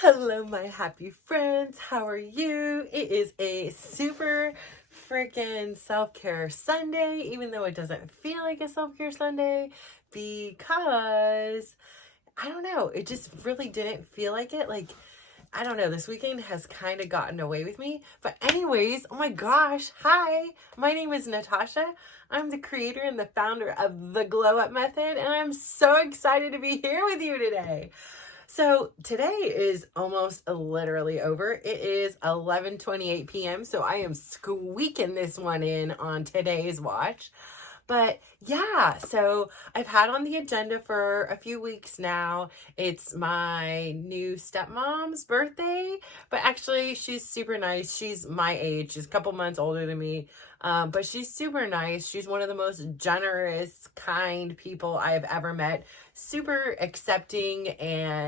Hello, my happy friends. How are you? It is a super freaking self-care Sunday, even though it doesn't feel like a self-care Sunday, because I don't know, it just really didn't feel like it. Like, I don't know, this weekend has kind of gotten away with me. But anyways, oh my gosh, hi. My name is Natasha. I'm the creator and the founder of the Glow Up Method, and I'm so excited to be here with you today. So today is almost literally over. It is 11:28 p.m. So I am squeaking this one in on today's watch. But yeah, so I've had on the agenda for a few weeks now. It's my new stepmom's birthday, but actually she's super nice. She's my age. She's a couple months older than me. But she's super nice. She's one of the most generous, kind people I have ever met. Super accepting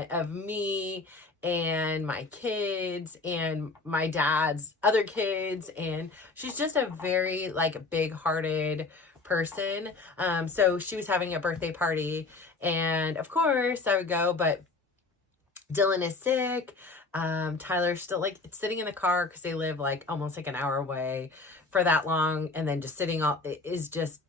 of me and my kids and my dad's other kids. And she's just a very big-hearted person. So she was having a birthday party, and of course I would go, but Dylan is sick. Tyler's still sitting in the car because they live almost an hour away for that long, and then just sitting all is just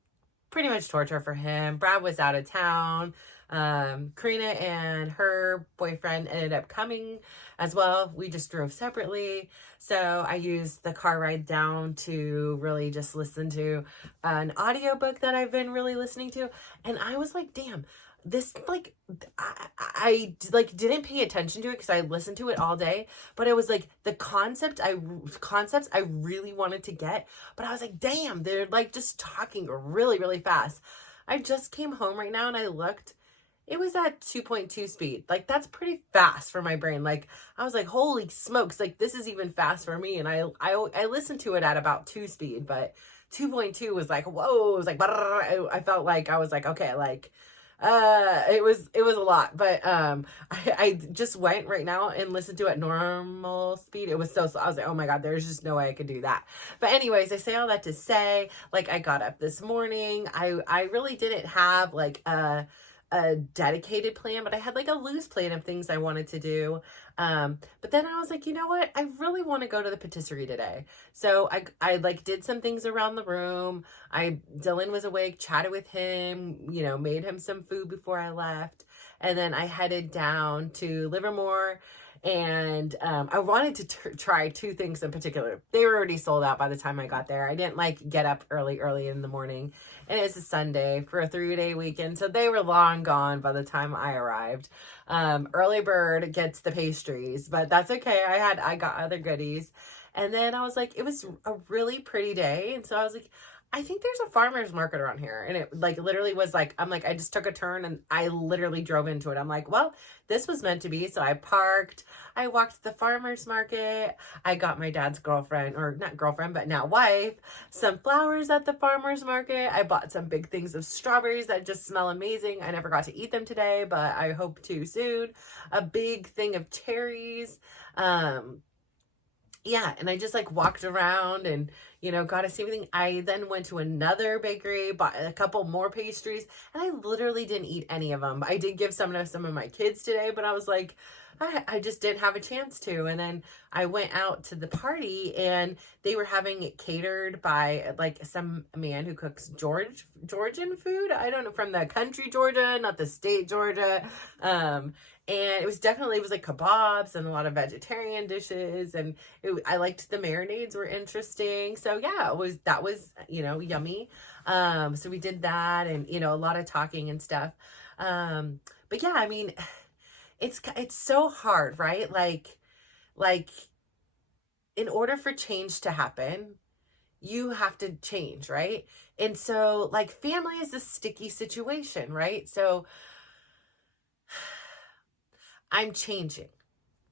pretty much torture for him. Brad was out of town. Karina and her boyfriend ended up coming as well. We just drove separately. So I used the car ride down to really just listen to an audiobook that I've been really listening to. And I was like, damn, this I didn't pay attention to it because I listened to it all day, but it was the concepts I really wanted to get, but I was like, damn, they're just talking really, really fast. I just came home right now and I looked. It was at 2.2 speed. That's pretty fast for my brain. I was like, holy smokes, this is even fast for me. And I listened to it at about 2 speed, but 2.2 was whoa, it was I felt I was okay, it was a lot. But I just went right now and listened to it normal speed. It was so slow. I was like, oh my God, there's just no way I could do that. But anyways, I say all that to say, I got up this morning. I really didn't have a dedicated plan, but I had a loose plan of things I wanted to do. But then I was like, you know what? I really want to go to the patisserie today. So I did some things around the room. Dylan was awake, chatted with him, made him some food before I left. And then I headed down to Livermore, and I wanted to try two things in particular. They were already sold out by the time I got there. I didn't get up early in the morning, and it's a Sunday for a 3-day weekend, so they were long gone by the time I arrived. Early bird gets the pastries, but that's okay. I got other goodies. And then I was like, it was a really pretty day, and so I was like, I think there's a farmer's market around here. And it literally was I just took a turn and I literally drove into it. I'm like, well, this was meant to be. So I parked, I walked to the farmer's market. I got my dad's girlfriend, or not girlfriend, but now wife, some flowers at the farmer's market. I bought some big things of strawberries that just smell amazing. I never got to eat them today, but I hope to soon. A big thing of cherries. Yeah, and I just walked around and, got to see everything. I then went to another bakery, bought a couple more pastries, and I literally didn't eat any of them. I did give some to some of my kids today, but I was like, I just didn't have a chance to. And then I went out to the party, and they were having it catered by some man who cooks Georgian food. I don't know, from the country Georgia, not the state Georgia. And it was kebabs and a lot of vegetarian dishes, and I liked the marinades were interesting. So yeah, that was yummy. So we did that, and a lot of talking and stuff. But yeah, I mean, it's so hard, right? Like in order for change to happen, you have to change, right? And so family is a sticky situation, right? So I'm changing,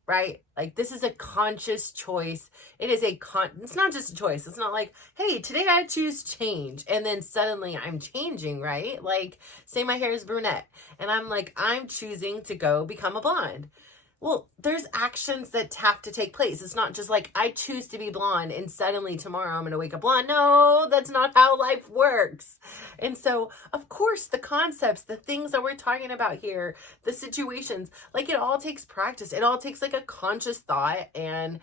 right? This is a conscious choice. It's not just a choice. It's not hey, today I choose change, and then suddenly I'm changing, right? Say my hair is brunette, and I'm choosing to go become a blonde. Well, there's actions that have to take place. It's not just like I choose to be blonde and suddenly tomorrow I'm going to wake up blonde. No, that's not how life works. And so, of course, the concepts, the things that we're talking about here, the situations, like it all takes practice. It all takes like a conscious thought and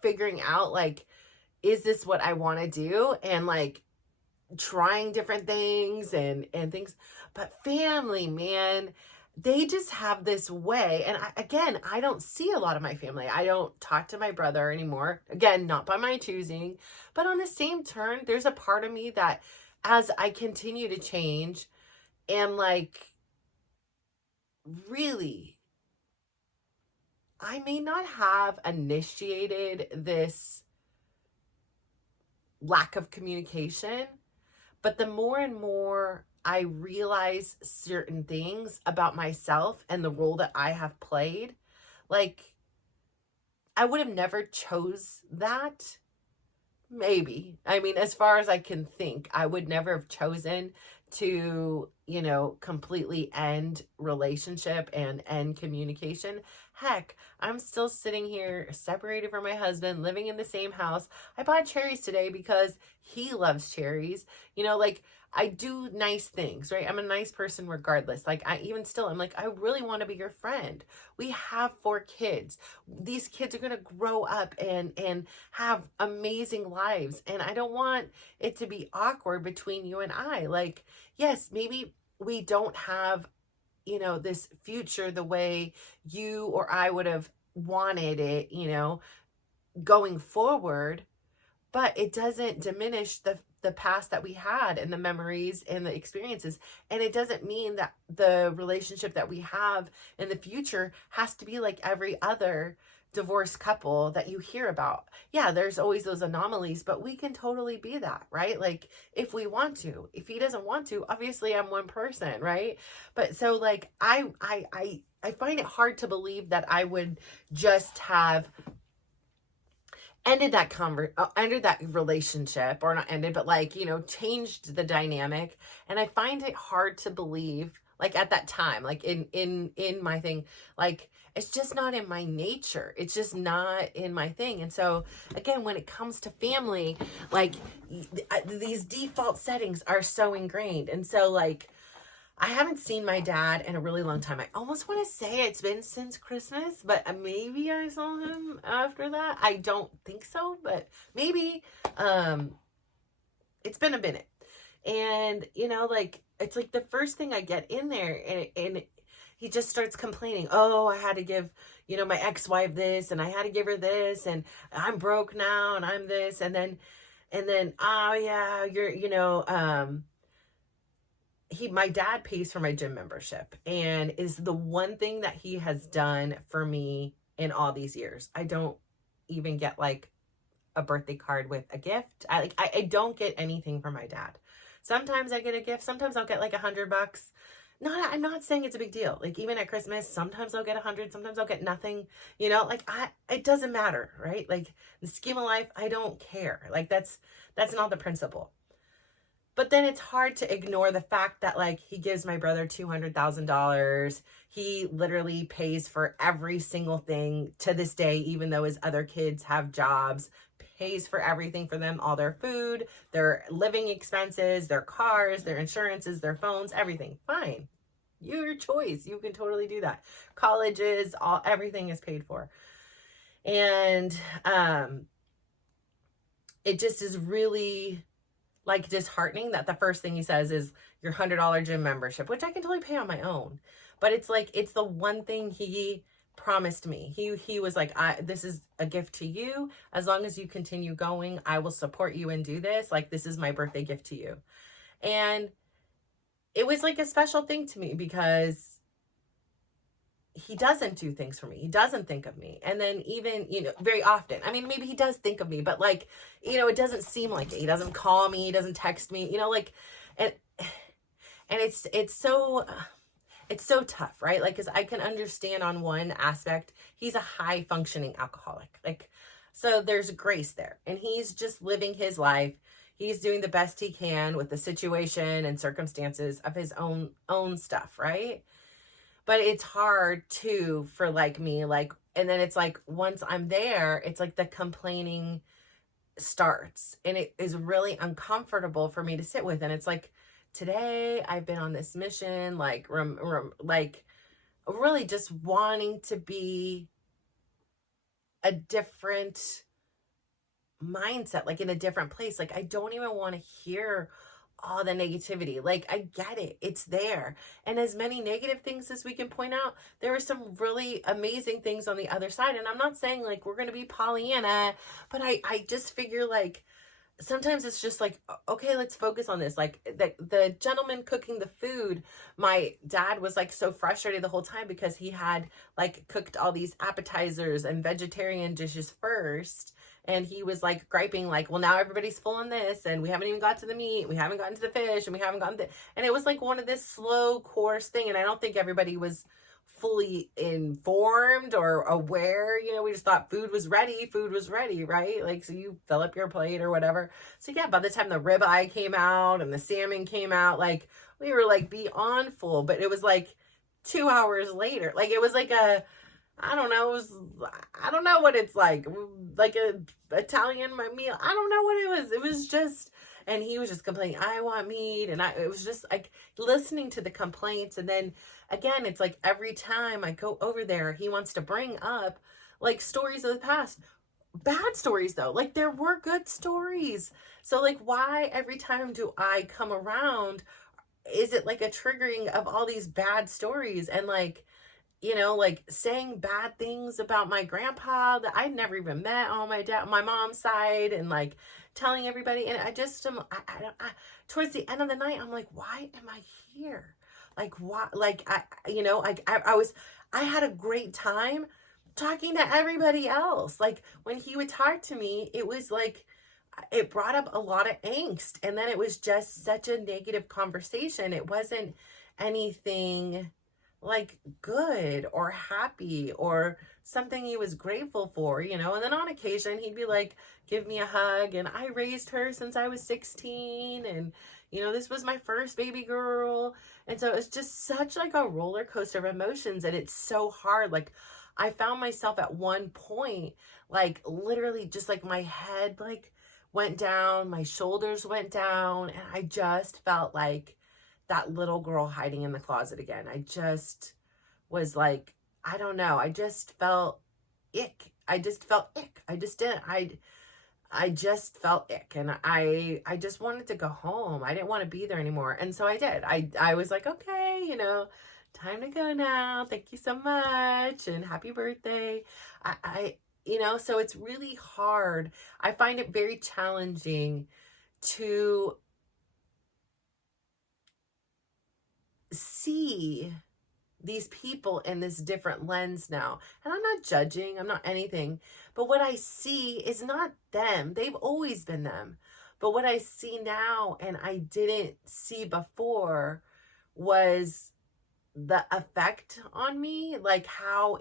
figuring out like, is this what I want to do? And like trying different things and things. But family, man, they just have this way. And I don't see a lot of my family. I don't talk to my brother anymore. Again, not by my choosing. But on the same turn, there's a part of me that as I continue to change, am like, really, I may not have initiated this lack of communication, but the more and more I realize certain things about myself and the role that I have played, like I would have never chose that. Maybe. I mean, as far as I can think, I would never have chosen to, completely end relationship and end communication. Heck, I'm still sitting here separated from my husband, living in the same house. I bought cherries today because he loves cherries. Like I do nice things, right? I'm a nice person regardless. Like I'm like, I really want to be your friend. We have 4 kids. These kids are going to grow up and have amazing lives. And I don't want it to be awkward between you and I. Like, yes, maybe we don't have, this future the way you or I would have wanted it, going forward, but it doesn't diminish the past that we had and the memories and the experiences. And it doesn't mean that the relationship that we have in the future has to be like every other divorced couple that you hear about. Yeah, there's always those anomalies, but we can totally be that, right? Like if we want to. If he doesn't want to, obviously I'm one person, right? But so like I find it hard to believe that I would just have ended that relationship, or not ended, but like, changed the dynamic. And I find it hard to believe, like at that time, like in my thing, like it's just not in my nature. It's just not in my thing. And so again, when it comes to family, like these default settings are so ingrained. And so like, I haven't seen my dad in a really long time. I almost want to say it's been since Christmas, but maybe I saw him after that. I don't think so, but maybe. It's been a minute. And, like, it's like the first thing I get in there and he just starts complaining. Oh, I had to give, my ex-wife this, and I had to give her this, and I'm broke now, and I'm this. And then, oh yeah, my dad pays for my gym membership and is the one thing that he has done for me in all these years. I don't even get like a birthday card with a gift. I don't get anything from my dad. Sometimes I get a gift. Sometimes I'll get like $100. I'm not saying it's a big deal. Like even at Christmas, sometimes I'll get 100, sometimes I'll get nothing, it doesn't matter, right? Like in the scheme of life, I don't care. Like that's not the principle. But then it's hard to ignore the fact that like he gives my brother $200,000. He literally pays for every single thing to this day, even though his other kids have jobs, pays for everything for them, all their food, their living expenses, their cars, their insurances, their phones, everything. Fine. Your choice. You can totally do that. Colleges, everything is paid for. And it just is really like disheartening that the first thing he says is your $100 gym membership, which I can totally pay on my own. But it's like, it's the one thing he promised me. He was like, this is a gift to you. As long as you continue going, I will support you and do this. Like, this is my birthday gift to you. And it was like a special thing to me because he doesn't do things for me. He doesn't think of me. And then even, very often, I mean, maybe he does think of me, but like, it doesn't seem like it. He doesn't call me. He doesn't text me, like, and it's so tough, right? Like, cause I can understand on one aspect, he's a high functioning alcoholic. Like, so there's grace there and he's just living his life. He's doing the best he can with the situation and circumstances of his own stuff. Right. but it's hard too for like me, like, and then it's like once I'm there, it's like the complaining starts, and it is really uncomfortable for me to sit with. And it's like, today I've been on this mission, like like really just wanting to be a different mindset, like in a different place. Like I don't even want to hear all the negativity. Like I get it, it's there. And as many negative things as we can point out, there are some really amazing things on the other side. And I'm not saying like we're going to be Pollyanna, but I just figure like sometimes it's just like, okay, let's focus on this. Like the gentleman cooking the food, my dad was like so frustrated the whole time because he had like cooked all these appetizers and vegetarian dishes first. And he was like griping, like, well, now everybody's full on this, and we haven't even got to the meat, we haven't gotten to the fish, and we haven't gotten to, and it was like one of this slow course thing. And I don't think everybody was fully informed or aware. You know, we just thought food was ready, right? Like, so you fill up your plate or whatever. So yeah, by the time the ribeye came out and the salmon came out, like we were like beyond full. But it was like 2 hours later. Like it was like a, I don't know, I don't know what it's like a Italian meal. I don't know what it was. It was just, and he was just complaining, I want meat. And it was just like listening to the complaints. And then again, it's like every time I go over there, he wants to bring up like stories of the past. Bad stories though. Like there were good stories. So like why every time do I come around, is it like a triggering of all these bad stories? And like, you know, like saying bad things about my grandpa that I'd never even met on my mom's side, and like telling everybody. And I just am, towards the end of the night, I'm like, why am I here? Like, why? Like, I had a great time talking to everybody else. Like when he would talk to me, it was like, it brought up a lot of angst. And then it was just such a negative conversation. It wasn't anything like good or happy or something he was grateful for, you know. And then on occasion he'd be like, give me a hug, and I raised her since I was 16, and you know, this was my first baby girl. And so it's just such like a roller coaster of emotions, and it's so hard. Like I found myself at one point like literally just like my head like went down, my shoulders went down, and I just felt like that little girl hiding in the closet again. I just was like, I don't know. I just felt ick. I just felt ick. I just didn't. I just felt ick, and I just wanted to go home. I didn't want to be there anymore. And so I did. I was like, okay, you know, time to go now. Thank you so much, and happy birthday. You know, so it's really hard. I find it very challenging to see these people in this different lens now. And I'm not judging, I'm not anything, but what I see is not them. They've always been them. But what I see now and I didn't see before was the effect on me, like how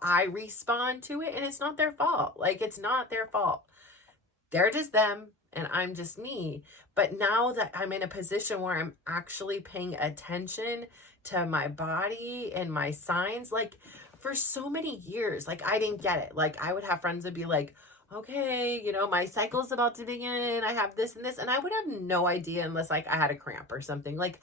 I respond to it. And it's not their fault. Like it's not their fault. They're just them and I'm just me. But now that I'm in a position where I'm actually paying attention to my body and my signs, like for so many years, like I didn't get it. Like I would have friends that be like, okay, you know, my cycle's about to begin, I have this and this, and I would have no idea unless like I had a cramp or something. Like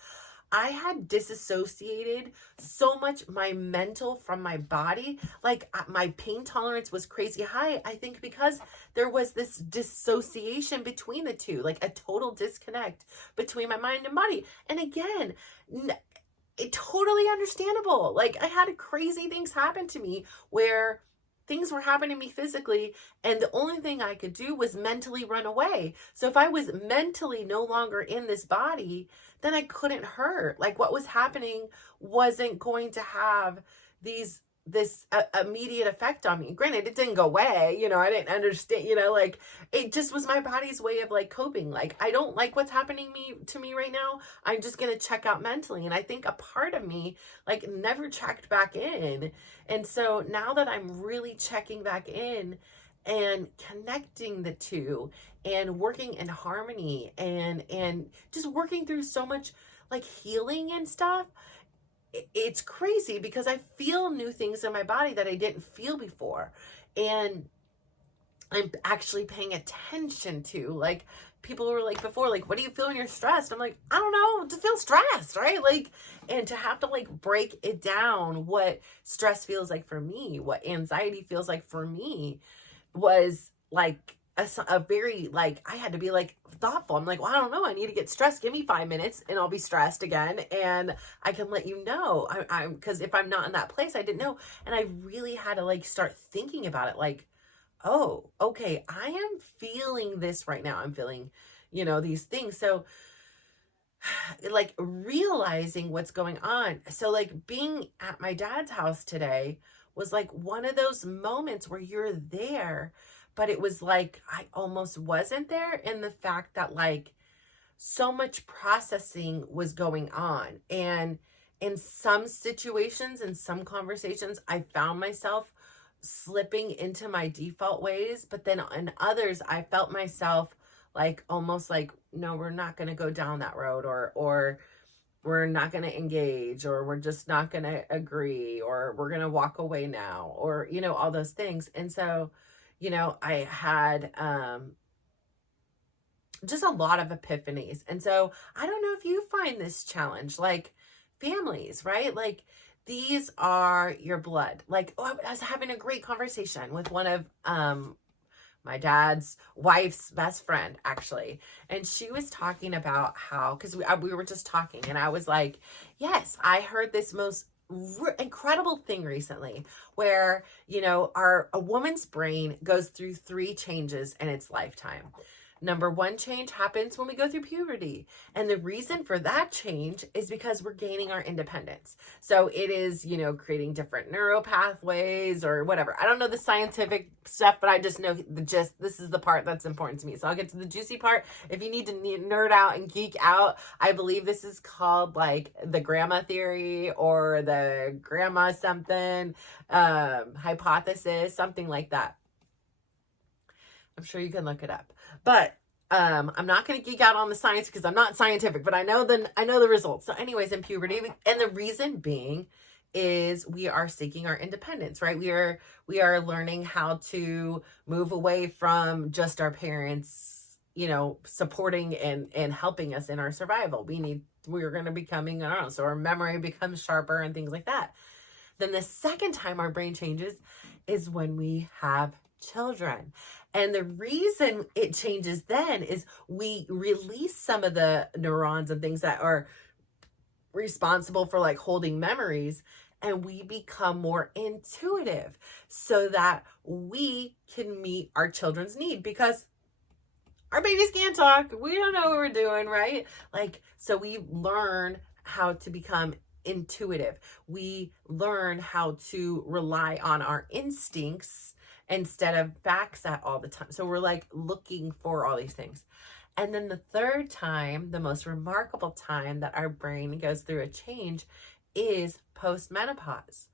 I had disassociated so much my mental from my body. Like my pain tolerance was crazy high, I think, because there was this dissociation between the two, like a total disconnect between my mind and body. And again, it totally understandable. Like I had crazy things happen to me where things were happening to me physically, and the only thing I could do was mentally run away. So if I was mentally no longer in this body, then I couldn't hurt. Like what was happening wasn't going to have this immediate effect on me. Granted, it didn't go away, you know, I didn't understand, you know, like it just was my body's way of like coping. Like I don't like what's happening to me right now. I'm just going to check out mentally. And I think a part of me like never checked back in. And so now that I'm really checking back in and connecting the two and working in harmony and just working through so much like healing and stuff, it's crazy because I feel new things in my body that I didn't feel before. And I'm actually paying attention to, like, people were like before, like, what do you feel when you're stressed? I'm like, I don't know, just feel stressed, right? Like, and to have to like break it down, what stress feels like for me, what anxiety feels like for me, was like a very, like, I had to be like thoughtful. I'm like, well, I don't know, I need to get stressed. Give me 5 minutes and I'll be stressed again, and I can let you know. I'm because if I'm not in that place, I didn't know. And I really had to like start thinking about it, like, oh, okay, I am feeling this right now. I'm feeling, these things. So, like, realizing what's going on. So, like, being at my dad's house today was like one of those moments where you're there, but it was like I almost wasn't there, in the fact that, like, so much processing was going on. And in some situations, in some conversations, I found myself slipping into my default ways. But then in others, I felt myself like almost like, no, we're not going to go down that road, or we're not going to engage, or we're just not going to agree, or we're going to walk away now, or, all those things. And so, I had, just a lot of epiphanies. And so I don't know if you find this challenge, like families, right? Like, these are your blood. Like, oh, I was having a great conversation with one of my dad's wife's best friend, actually. And she was talking about how, because we were just talking, and I was like, yes, I heard this most incredible thing recently where, a woman's brain goes through 3 changes in its lifetime. Number 1 change happens when we go through puberty. And the reason for that change is because we're gaining our independence. So it is, creating different neural pathways or whatever. I don't know the scientific stuff, but I just know this is the part that's important to me. So I'll get to the juicy part. If you need to nerd out and geek out, I believe this is called like the grandma theory, or the grandma something, hypothesis, something like that. I'm sure you can look it up, but I'm not going to geek out on the science because I'm not scientific, but I know the results. So anyways, in puberty, and the reason being is we are seeking our independence, right? We are learning how to move away from just our parents, supporting and helping us in our survival. We're going to becoming our own. So our memory becomes sharper and things like that. Then the second time our brain changes is when we have children. And the reason it changes then is we release some of the neurons and things that are responsible for like holding memories, and we become more intuitive so that we can meet our children's need, because our babies can't talk. We don't know what we're doing, right? Like, so we learn how to become intuitive. We learn how to rely on our instincts instead of facts at all the time. So we're like looking for all these things. And then the third time, the most remarkable time that our brain goes through a change, is post-menopause.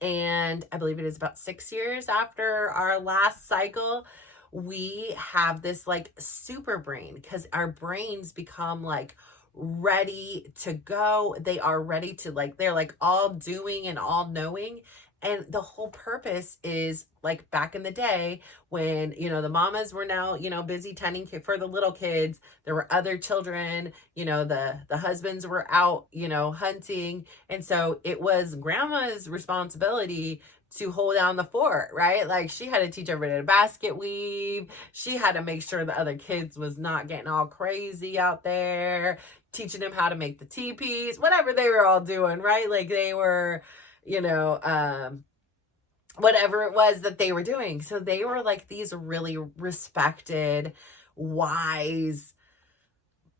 And I believe it is about 6 years after our last cycle, we have this like super brain, because our brains become like ready to go. They are ready to, like, they're like all doing and all knowing. And the whole purpose is, like, back in the day when, the mamas were now, busy tending for the little kids. There were other children, the husbands were out, hunting. And so it was grandma's responsibility to hold down the fort, right? Like, she had to teach everybody to basket weave. She had to make sure the other kids was not getting all crazy out there, teaching them how to make the teepees, whatever they were all doing, right? Like, they were, whatever it was that they were doing. So they were like these really respected, wise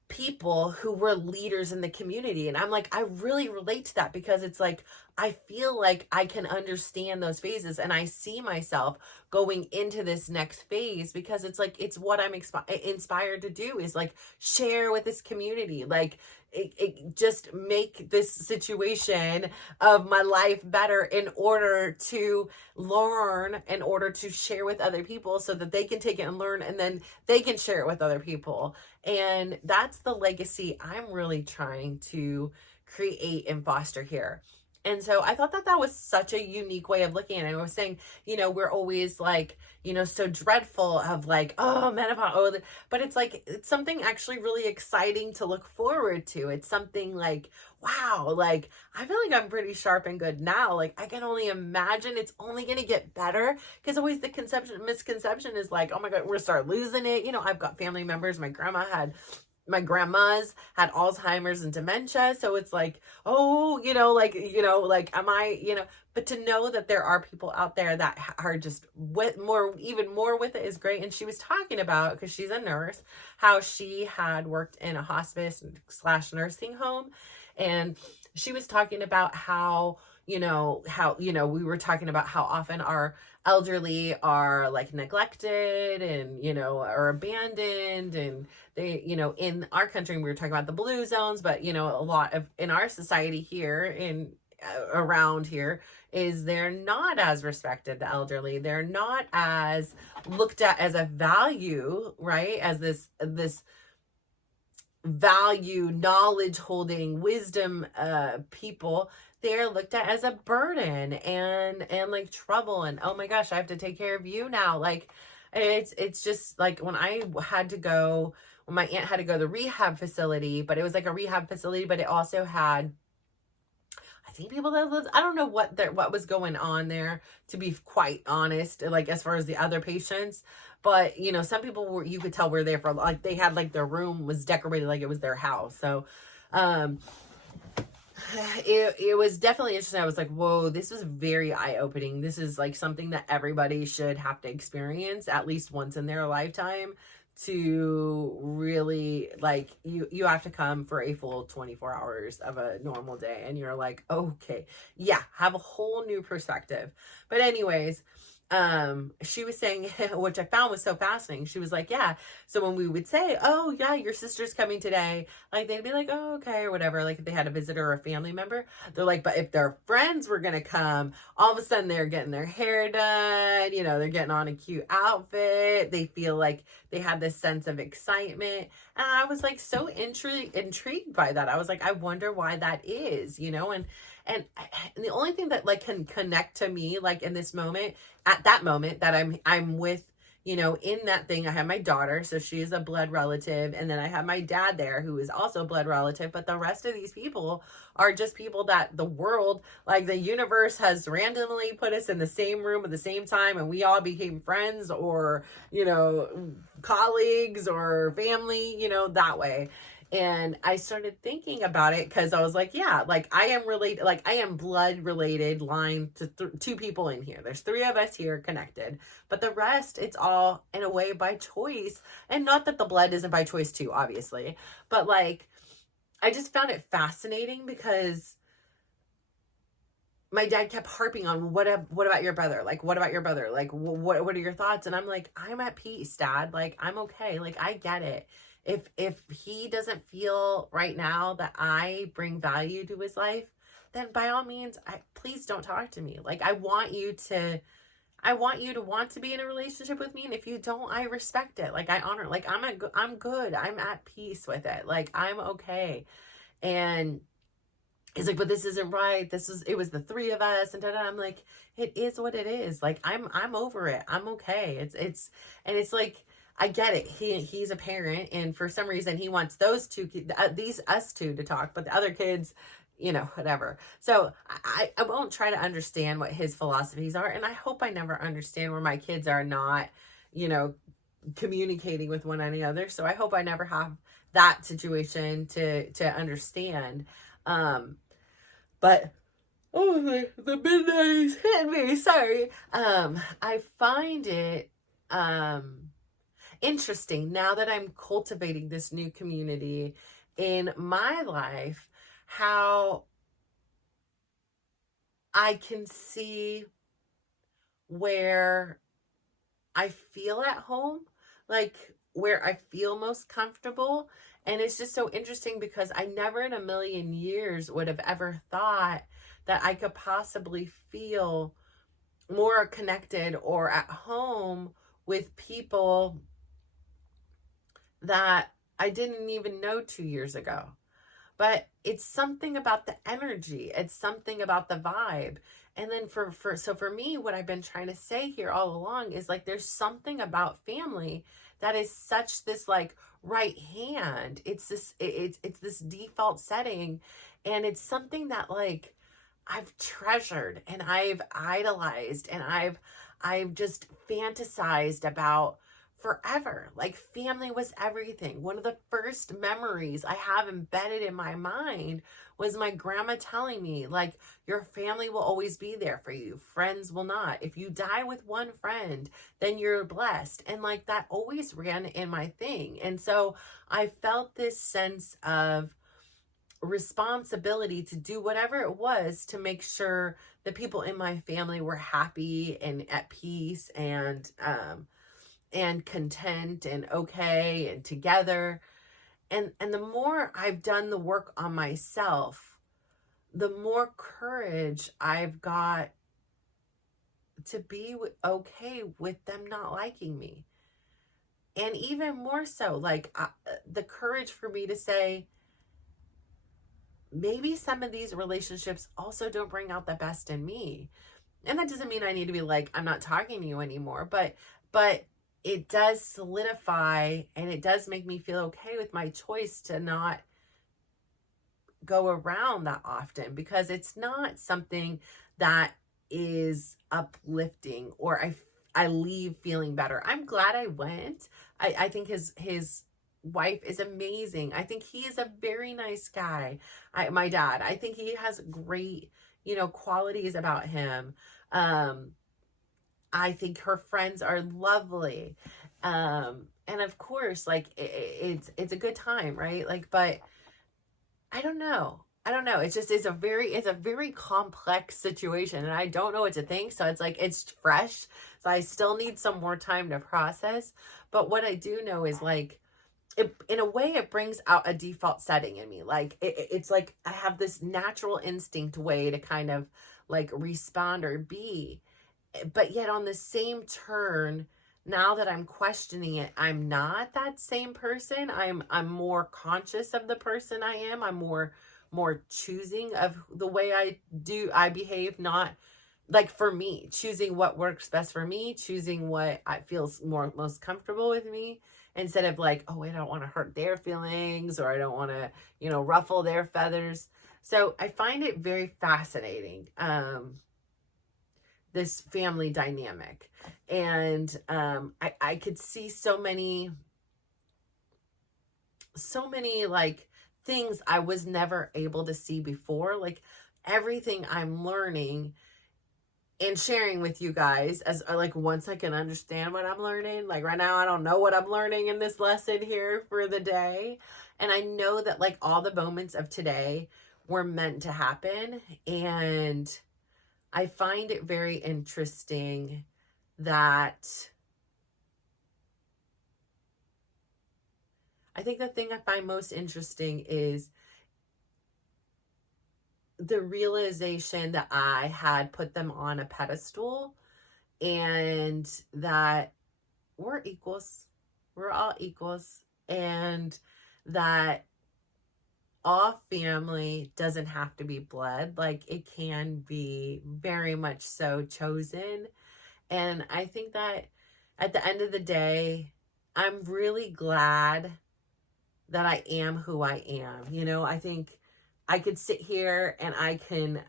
people who were leaders in the community. And I'm like, I really relate to that, because it's like, I feel like I can understand those phases, and I see myself going into this next phase, because it's like, it's what I'm inspired to do, is like share with this community, like it just make this situation of my life better, in order to learn, in order to share with other people, so that they can take it and learn, and then they can share it with other people. And that's the legacy I'm really trying to create and foster here. And so I thought that that was such a unique way of looking at it. I was saying, we're always like, so dreadful of like, oh, menopause. Oh, but it's like, it's something actually really exciting to look forward to. It's something like, wow, like I feel like I'm pretty sharp and good now. Like I can only imagine it's only going to get better, because always the misconception is like, oh my God, we're gonna start losing it. I've got family members. My grandma's had Alzheimer's and dementia. So it's like, oh, am I, but to know that there are people out there that are just even more with it is great. And she was talking about, because she's a nurse, how she had worked in a hospice / nursing home. And she was talking about how, we were talking about how often our elderly are like neglected and, are abandoned, and they, in our country, we were talking about the blue zones, but, a lot of in our society here around here is they're not as respected, the elderly. They're not as looked at as a value, right? As this value, knowledge holding, wisdom people. They're looked at as a burden and like trouble, and oh my gosh, I have to take care of you now. Like it's just like when my aunt had to go to the rehab facility, but it was like a rehab facility, but it also had, I think, people that lived, I don't know what was going on there, to be quite honest, like as far as the other patients. But, some people you could tell were there for, like, they had like their room was decorated like it was their house. So, it was definitely interesting. I was like, whoa, this was very eye-opening. This is like something that everybody should have to experience at least once in their lifetime, to really, like, you have to come for a full 24 hours of a normal day, and you're like, okay, yeah, have a whole new perspective. But anyways, she was saying, which I found was so fascinating. She was like, yeah, so when we would say, oh yeah, your sister's coming today, like they'd be like, oh, okay, or whatever. Like if they had a visitor or a family member, they're like, but if their friends were gonna come, all of a sudden they're getting their hair done, they're getting on a cute outfit, they feel like they have this sense of excitement. And I was like so intrigued by that. I was like, I wonder why that is, and the only thing that like can connect to me, like in this moment, at that moment that I'm with, in that thing, I have my daughter, so she is a blood relative, and then I have my dad there, who is also a blood relative. But the rest of these people are just people that the world, like the universe, has randomly put us in the same room at the same time, and we all became friends, or colleagues, or family, that way. And I started thinking about it, because I was like, yeah, like I am blood related line to two people in here. There's 3 of us here connected, but the rest, it's all in a way by choice. And not that the blood isn't by choice too, obviously, but like, I just found it fascinating, because my dad kept harping on, what about your brother? Like, what about your brother? Like, what are your thoughts? And I'm like, I'm at peace, Dad. Like, I'm okay. Like, I get it. If he doesn't feel right now that I bring value to his life, then by all means, please don't talk to me. Like, I want you to want to be in a relationship with me. And if you don't, I respect it. Like, I honor, like, I'm good. I'm at peace with it. Like, I'm okay. And he's like, but this isn't right. It was the 3 of us. And I'm like, it is what it is. Like, I'm over it. I'm okay. It's like, I get it. He's a parent, and for some reason he wants us two to talk, but the other kids, whatever. So I won't try to understand what his philosophies are, and I hope I never understand where my kids are not, communicating with one another. So I hope I never have that situation to understand. But oh, the midnight hit me. Sorry. I find it interesting now that I'm cultivating this new community in my life, how I can see where I feel at home, like where I feel most comfortable. And it's just so interesting, because I never in a million years would have ever thought that I could possibly feel more connected or at home with people that I didn't even know 2 years ago. but it's something about the energy. It's something about the vibe. And then for me, what I've been trying to say here all along is like, there's something about family that is such this like right hand. It's this default setting. And it's something that like I've treasured and I've idolized and I've just fantasized about forever. Like family was everything. One of the first memories I have embedded in my mind was my grandma telling me, like, your family will always be there for you. Friends will not. If you die with one friend, then you're blessed. And like that always ran in my thing. And so I felt this sense of responsibility to do whatever it was to make sure the people in my family were happy and at peace and content and okay and together. And the more I've done the work on myself, the more courage I've got to be okay with them not liking me. And even more so, like the courage for me to say, maybe some of these relationships also don't bring out the best in me. And that doesn't mean I need to be like, I'm not talking to you anymore, but it does solidify and it does make me feel okay with my choice to not go around that often, because it's not something that is uplifting or I leave feeling better. I'm glad I went. I think his wife is amazing. I think he is a very nice guy. My dad, I think he has great, qualities about him. I think her friends are lovely. And of course, like it's a good time, right? Like, but I don't know. It's just, it's a very complex situation and I don't know what to think. So it's like, it's fresh. So I still need some more time to process. But what I do know is like, in a way, it brings out a default setting in me. Like it's like I have this natural instinct way to kind of like respond or be. But yet on the same turn, now that I'm questioning it, I'm not that same person. I'm more conscious of the person I am. I'm more choosing of the way I behave, not like for me, choosing what works best for me, choosing what I feels most comfortable with me, instead of like, oh, I don't want to hurt their feelings or I don't want to, ruffle their feathers. So I find it very fascinating. This family dynamic. And I could see so many like things I was never able to see before. Like everything I'm learning and sharing with you guys as like once I can understand what I'm learning. Like right now I don't know what I'm learning in this lesson here for the day. And I know that like all the moments of today were meant to happen. And I find it very interesting that I think the thing I find most interesting is the realization that I had put them on a pedestal and that we're equals. We're all equals. And that all family doesn't have to be blood. Like it can be very much so chosen. And I think that at the end of the day, I'm really glad that I am who I am. I think I could sit here and I can,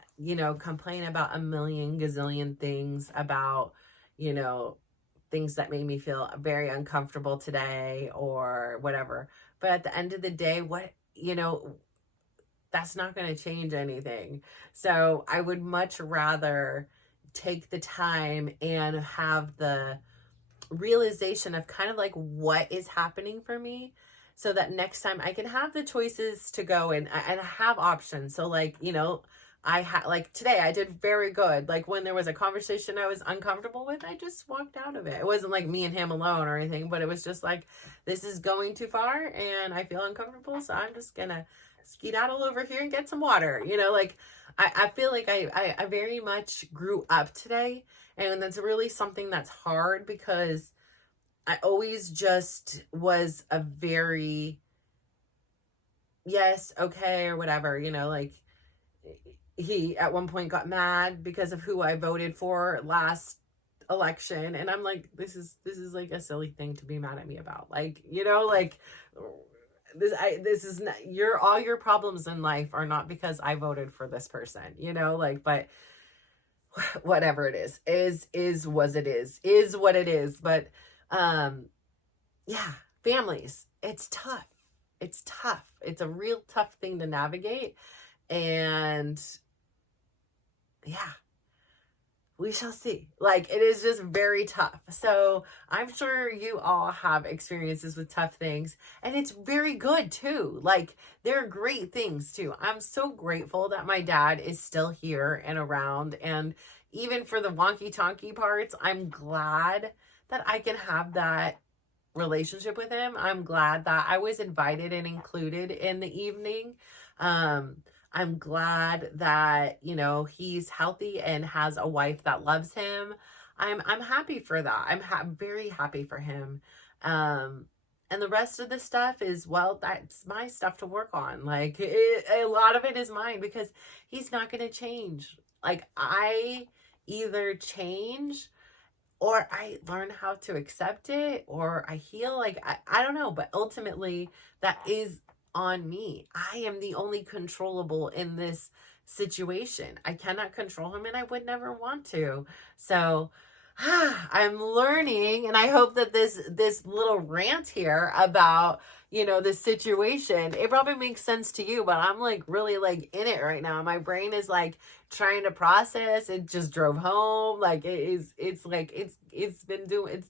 complain about a million gazillion things about, things that made me feel very uncomfortable today or whatever. But at the end of the day, that's not going to change anything. So I would much rather take the time and have the realization of kind of like what is happening for me, so that next time I can have the choices to go and have options. So like, I had like today I did very good. Like when there was a conversation I was uncomfortable with, I just walked out of it. It wasn't like me and him alone or anything, but it was just like, this is going too far and I feel uncomfortable. So I'm just gonna skedaddle over here and get some water. Like I feel like I very much grew up today. And that's really something that's hard because I always just was a very yes, okay, or whatever, you know, like he at one point got mad because of who I voted for last election, and I'm like, this is like a silly thing to be mad at me about. Like, you know, like this is not your all your problems in life are not because I voted for this person, you know, like, but whatever it is was it is what it is. But yeah, families, it's tough. It's tough. It's a real tough thing to navigate. And yeah, we shall see. Like, it is just very tough. So I'm sure you all have experiences with tough things, and it's very good too. Like, there are great things too. I'm so grateful that my dad is still here and around. And even for the wonky tonky parts, I'm glad that I can have that relationship with him. I'm glad that I was invited and included in the evening. I'm glad that, you know, he's healthy and has a wife that loves him. I'm happy for that. I'm very happy for him. And the rest of the stuff is, well, that's my stuff to work on. Like, a lot of it is mine because he's not going to change. Like, I either change or I learn how to accept it, or I heal. Like, I don't know, but ultimately that is on me. I am the only controllable in this situation. I cannot control him, and I would never want to. So I'm learning, and I hope that this little rant here about, you know, this situation, it probably makes sense to you, but I'm like really like in it right now. My brain is like trying to process. It just drove home. Like, it's like it's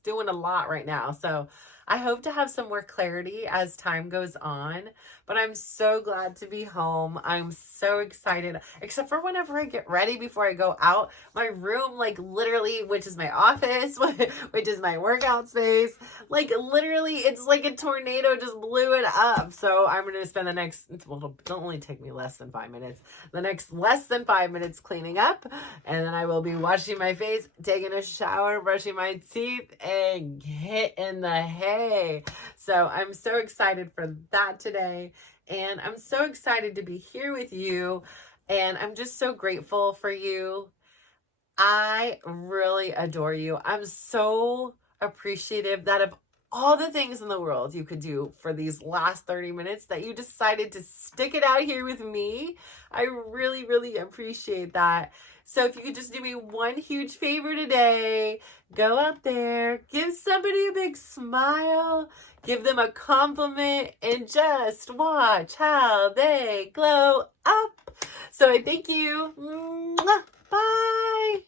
doing a lot right now. So I hope to have some more clarity as time goes on, but I'm so glad to be home. I'm so excited, except for whenever I get ready before I go out. My room, like literally, which is my office, which is my workout space, like literally, it's like a tornado just blew it up. So I'm going to spend the next, well, it'll only take me less than 5 minutes, the next less than 5 minutes cleaning up, and then I will be washing my face, taking a shower, brushing my teeth, and hitting the hay. So I'm so excited for that today, and I'm so excited to be here with you, and I'm just so grateful for you. I really adore you. I'm so appreciative that of all the things in the world you could do for these last 30 minutes, that you decided to stick it out here with me. I really, really appreciate that. So if you could just do me one huge favor today, go out there, give somebody a big smile, give them a compliment, and just watch how they glow up. So I thank you. Bye.